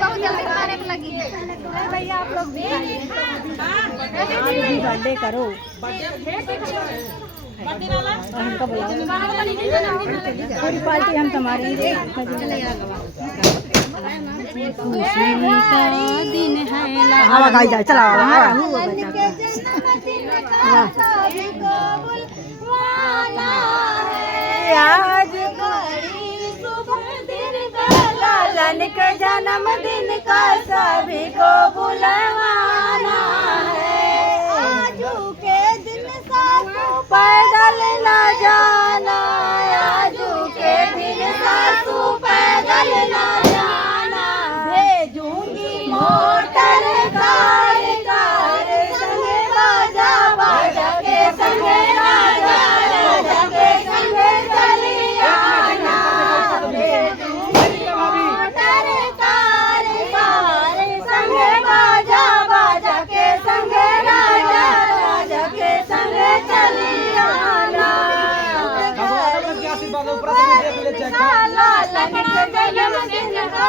बहुत जल्दी खाने में लगी है भैया। आप लोग भी बर्थडे करो। हमको बुलाओ, पूरी पार्टी हम तुम्हारी। खुशी का दिन है हवा खाई जाए। चला आज लालन के जन्मदिन का सभी को बुलाना है। आजू के दिन सासू पैदल न जाना, आजू के दिन सासू पैदल न जाना। भेजूंगी मोटर कार कार संगे बाजा बाजा के संगे राजा राजा के संगे चली आना। भेजूंगी मोटर कार कार संगे बाजा बाजा के संगे राजा राजा के संगे चली आना। लालन के जन्मदिन का